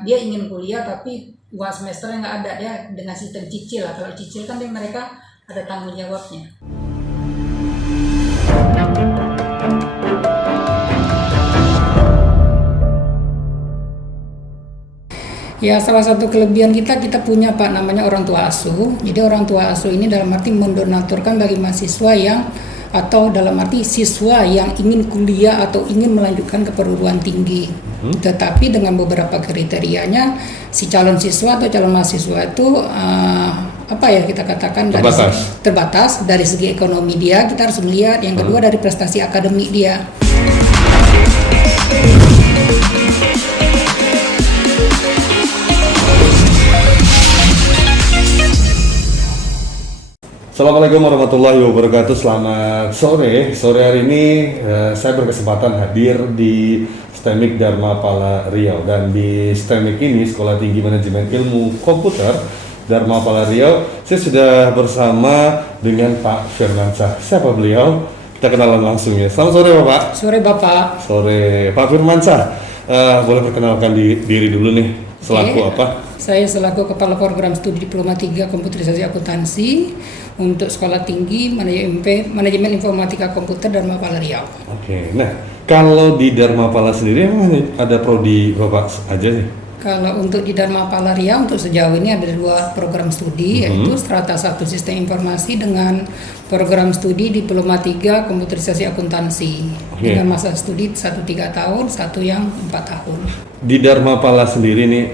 Dia ingin kuliah tapi uang semesternya nggak ada, dia dengan sistem cicil lah. Kalau cicil kan mereka ada tanggung jawabnya. Ya, salah satu kelebihan kita punya Pak namanya orang tua asuh. Jadi orang tua asuh ini dalam arti mendonaturkan bagi mahasiswa yang atau dalam arti siswa yang ingin kuliah atau ingin melanjutkan ke perguruan tinggi. Tetapi dengan beberapa kriterianya si calon siswa atau calon mahasiswa itu apa ya kita katakan terbatas dari segi ekonomi dia, kita harus melihat. Yang kedua dari prestasi akademik dia. Assalamualaikum warahmatullahi wabarakatuh. Selamat sore. Sore hari ini saya berkesempatan hadir di STEMIK Dharma Pala Riau, dan di STEMIK ini Sekolah Tinggi Manajemen Ilmu Komputer Dharma Pala Riau, saya sudah bersama dengan Pak Firmansyah. Siapa beliau? Kita kenalan langsung ya. Selamat sore Bapak. Sore Bapak. Sore Pak Firmansyah. Boleh perkenalkan diri dulu nih, selaku apa? Saya selaku Kepala Program Studi Diploma 3 Komputerisasi Akuntansi untuk Sekolah Tinggi Manajemen Informatika Komputer Dharma Pala Riau. Oke, nah kalau di Dharma Pala sendiri emang ada prodi Bapak aja nih? Kalau untuk di Dharma Pala Riau untuk sejauh ini ada 2 program studi, yaitu Strata 1 Sistem Informasi dengan program studi Diploma 3 Komputerisasi Akuntansi dengan masa studi 1 3 tahun, 1 yang 4 tahun. Di Dharma Pala sendiri nih,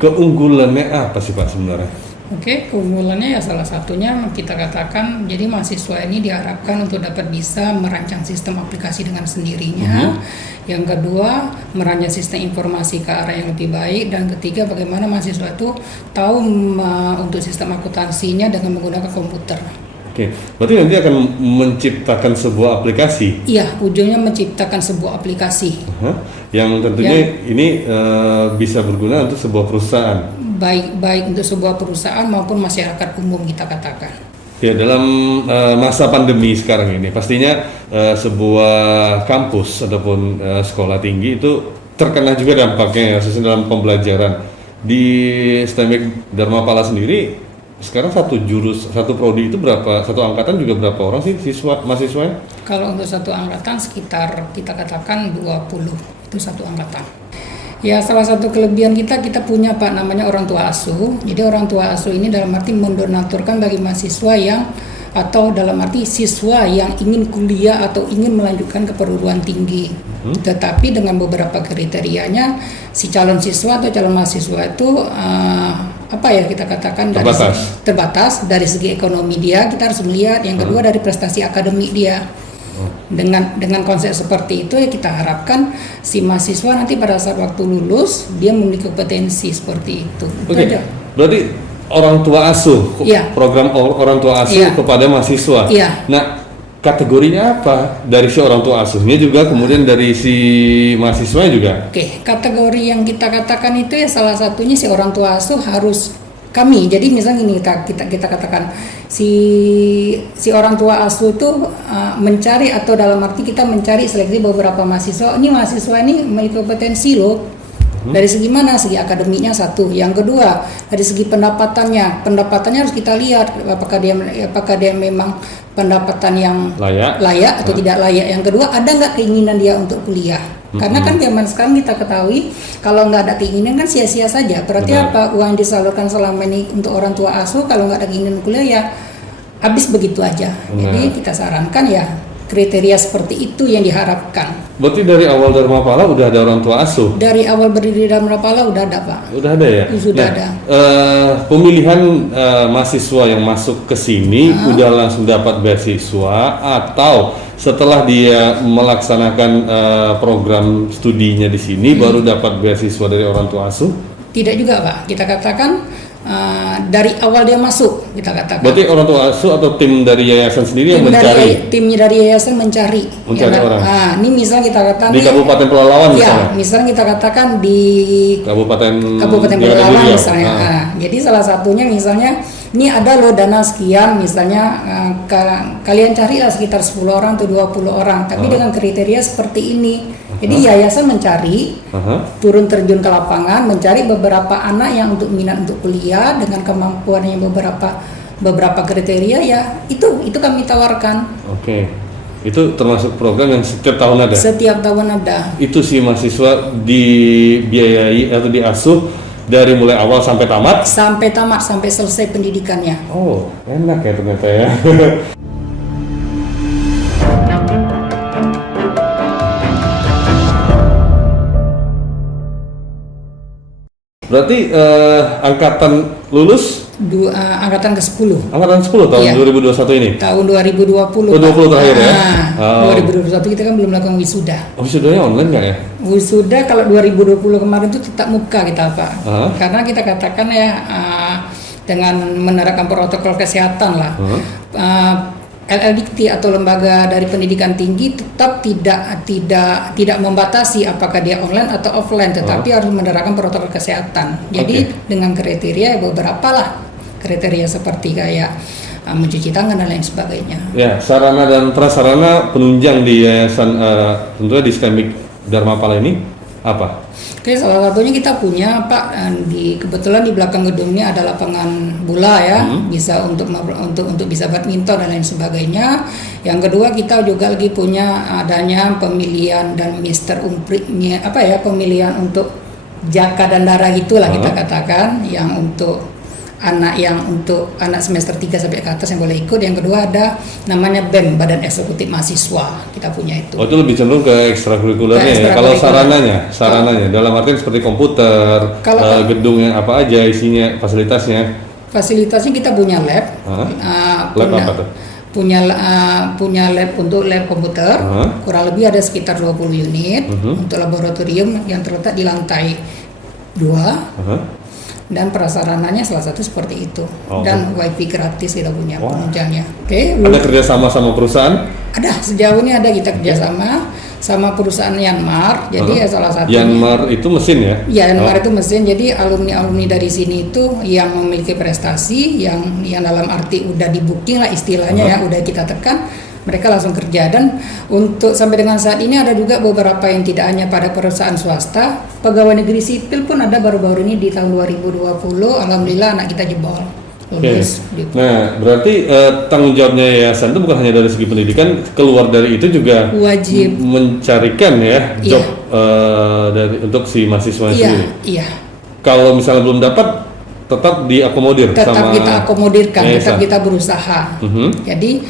keunggulannya apa sih Pak sebenarnya? Oke, keunggulannya ya salah satunya kita katakan, jadi mahasiswa ini diharapkan untuk dapat bisa merancang sistem aplikasi dengan sendirinya. Yang kedua, merancang sistem informasi ke arah yang lebih baik. Dan ketiga, bagaimana mahasiswa itu tahu untuk sistem akuntansinya dengan menggunakan komputer. Oke, berarti nanti akan menciptakan sebuah aplikasi? Iya, ujungnya menciptakan sebuah aplikasi. Yang tentunya ini bisa berguna untuk sebuah perusahaan? Baik untuk sebuah perusahaan maupun masyarakat umum kita katakan. Ya, dalam masa pandemi sekarang ini pastinya sebuah kampus ataupun sekolah tinggi itu terkena juga dampaknya ya, khususnya dalam pembelajaran. Di STEMIK Dharma Pala sendiri sekarang satu prodi itu berapa, satu angkatan juga berapa orang sih mahasiswanya? Kalau untuk satu angkatan sekitar kita katakan 20, itu satu angkatan. Ya, salah satu kelebihan kita punya Pak namanya orang tua asuh. Jadi orang tua asuh ini dalam arti mendonaturkan bagi mahasiswa yang atau dalam arti siswa yang ingin kuliah atau ingin melanjutkan ke perguruan tinggi. Tetapi dengan beberapa kriterianya si calon siswa atau calon mahasiswa itu apa ya kita katakan terbatas dari segi ekonomi dia, kita harus melihat. Yang kedua dari prestasi akademik dia. Dengan konsep seperti itu ya kita harapkan si mahasiswa nanti pada saat waktu lulus dia memiliki kompetensi seperti itu. Oke. Berarti orang tua asuh, program orang tua asuh kepada mahasiswa. Nah, kategorinya apa dari si orang tua asuhnya juga, kemudian dari si mahasiswanya juga? Oke, kategori yang kita katakan itu ya salah satunya si orang tua asuh harus kami. Jadi misalnya gini kita katakan si orang tua asuh itu mencari atau dalam arti kita mencari seleksi beberapa mahasiswa. Ini mahasiswa ini memiliki kompetensi loh. Dari segi mana? Segi akademiknya satu. Yang kedua, dari segi pendapatannya harus kita lihat apakah dia memang pendapatan yang layak atau tidak layak. Yang kedua, ada nggak keinginan dia untuk kuliah? Karena kan zaman sekarang kita ketahui kalau nggak ada keinginan kan sia-sia saja. Berarti apa? Uang yang disalurkan selama ini untuk orang tua asuh kalau nggak ada keinginan kuliah ya habis begitu aja. Jadi kita sarankan ya kriteria seperti itu yang diharapkan. Berarti dari awal Dharma Pala udah ada orang tua asuh? Dari awal berdiri Dharma Pala udah ada Pak. Udah ada ya? Sudah ada. Pemilihan mahasiswa yang masuk ke sini udah langsung dapat beasiswa atau setelah dia melaksanakan program studinya di sini baru dapat beasiswa dari orang tua asuh? Tidak juga Pak. Kita katakan dari awal dia masuk kita katakan. Berarti orang tua asuh atau tim dari yayasan sendiri yang mencari? Timnya dari yayasan mencari orang. Ini misalnya kita katakan di Kabupaten Pelalawan misalnya? Misalnya kita katakan di Kabupaten Pelalawan misalnya. Jadi salah satunya misalnya ini ada loh dana sekian misalnya kalian carilah sekitar 10 orang atau 20 orang tapi dengan kriteria seperti ini. Jadi yayasan mencari turun terjun ke lapangan, mencari beberapa anak yang untuk minat untuk kuliah dengan kemampuan yang beberapa kriteria, ya itu kami tawarkan. Oke. Itu termasuk program yang setiap tahun ada? Setiap tahun ada. Itu si mahasiswa dibiayai atau diasuh dari mulai awal sampai tamat? Sampai tamat, sampai selesai pendidikannya. Oh, enak ya ternyata ya. Berarti angkatan lulus? Angkatan ke-10. Angkatan 10 tahun 2021 ini? Tahun 2020. 2020 terakhir ya? 2021 kita kan belum melakukan wisuda. Wisudanya online nggak ya? Wisuda kalau 2020 kemarin itu tetap muka kita Pak. Karena kita katakan ya dengan menerapkan protokol kesehatan lah. LLDikti atau lembaga dari pendidikan tinggi tetap tidak membatasi apakah dia online atau offline, tetapi harus menerapkan protokol kesehatan. Jadi dengan kriteria beberapa lah kriteria seperti kayak mencuci tangan dan lain sebagainya. Ya, sarana dan prasarana penunjang di yayasan tentunya di STEMIK Dharma Pala ini apa? Oke, salah satunya kita punya Pak, kebetulan di belakang gedungnya ada lapangan bola ya, bisa untuk bisa badminton dan lain sebagainya. Yang kedua kita juga lagi punya adanya pemilihan dan Mister Umpritnya pemilihan untuk Jaka dan Dara gitulah kita katakan, yang untuk anak semester 3 sampai ke atas yang boleh ikut. Yang kedua ada namanya BEM, Badan Eksekutif Mahasiswa, kita punya itu. Oh, itu lebih cenderung ke ekstrakurikulernya ya. Kalau sarananya dalam artian seperti komputer, gedung yang apa aja isinya, fasilitasnya kita punya lab. Lab apa tuh? Punya lab untuk lab komputer, kurang lebih ada sekitar 20 unit. Untuk laboratorium yang terletak di lantai 2. Dan prasarananya salah satu seperti itu. Dan wifi gratis kita punya penunjangnya. Ada kerjasama sama perusahaan? Ada, sejauh ini ada kita kerjasama sama perusahaan Yanmar. Jadi salah satunya. Yanmar itu mesin ya? Iya, Yanmar itu mesin. Jadi alumni dari sini itu yang memiliki prestasi, yang dalam arti udah di booking lah istilahnya ya, udah kita tekan. Mereka langsung kerja, dan untuk sampai dengan saat ini ada juga beberapa yang tidak hanya pada perusahaan swasta, pegawai negeri sipil pun ada baru-baru ini di tahun 2020. Alhamdulillah anak kita jebol lulus. Gitu. Nah, berarti tanggung jawabnya yayasan itu bukan hanya dari segi pendidikan, keluar dari itu juga wajib mencarikan ya job untuk si mahasiswa sendiri. Iya. Kalau misalnya belum dapat, tetap diakomodir sama kita akomodirkan, yayasan. tetap kita berusaha. Jadi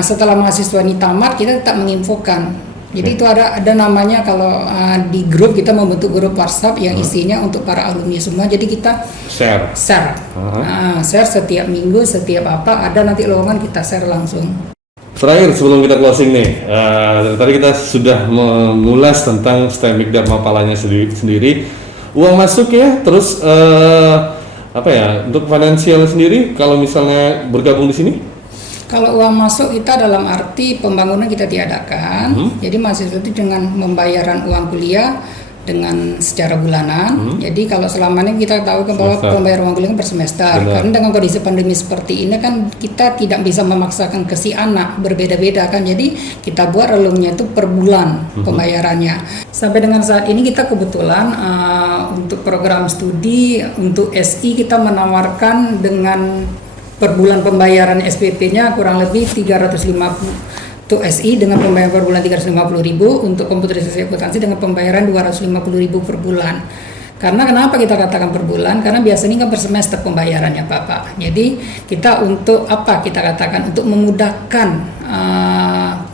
setelah mahasiswa ini tamat, kita tetap menginfokan. Jadi itu ada namanya kalau di grup kita membentuk grup WhatsApp yang isinya untuk para alumni semua. Jadi kita share setiap minggu, setiap ada nanti lowongan kita share langsung. Terakhir sebelum kita closing nih, tadi kita sudah mengulas tentang STEMIK Dharma Palanya sendiri. Uang masuk ya, terus untuk finansial sendiri kalau misalnya bergabung di sini? Kalau uang masuk kita dalam arti pembangunan kita tiadakan. Jadi mahasiswa itu dengan membayaran uang kuliah dengan secara bulanan. Jadi kalau selama ini kita tahu bahwa pembayaran uang kuliah per semester. Karena dengan kondisi pandemi seperti ini kan kita tidak bisa memaksakan ke si anak, berbeda-beda kan. Jadi kita buat relumnya itu per bulan pembayarannya. Sampai dengan saat ini kita kebetulan untuk program studi untuk SI kita menawarkan dengan per bulan pembayaran SPP-nya kurang lebih 350 untuk SI dengan pembayaran per bulan 350.000, untuk komputerisasi akuntansi dengan pembayaran 250.000 per bulan. Karena kenapa kita katakan per bulan? Karena biasanya kan per semester pembayarannya Bapak. Jadi kita untuk kita katakan untuk memudahkan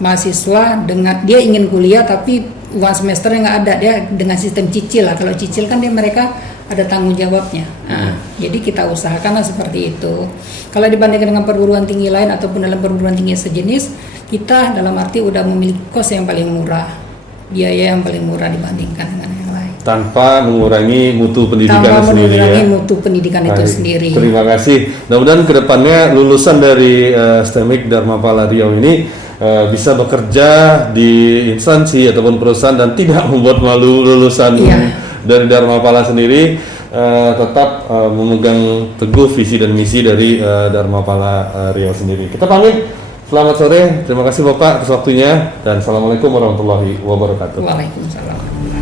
mahasiswa dengan dia ingin kuliah tapi uang semesternya nggak ada, dia dengan sistem cicil lah. Kalau cicil kan mereka ada tanggung jawabnya. Jadi kita usahakanlah seperti itu. Kalau dibandingkan dengan perguruan tinggi lain ataupun dalam perguruan tinggi sejenis, kita dalam arti udah memiliki kos yang paling murah, biaya yang paling murah dibandingkan dengan yang lain. Tanpa mengurangi mutu pendidikan sendiri ya. Mutu pendidikan itu sendiri. Terima kasih. Mudah-mudahan kedepannya lulusan dari STEMIK Dharma Pala Riau ini bisa bekerja di instansi ataupun perusahaan dan tidak membuat malu lulusan dari Dharma Pala sendiri, tetap memegang teguh visi dan misi dari Dharma Pala Riau sendiri. Kita pamit. Selamat sore, terima kasih Bapak atas waktunya dan Assalamualaikum warahmatullahi wabarakatuh. Waalaikumsalam.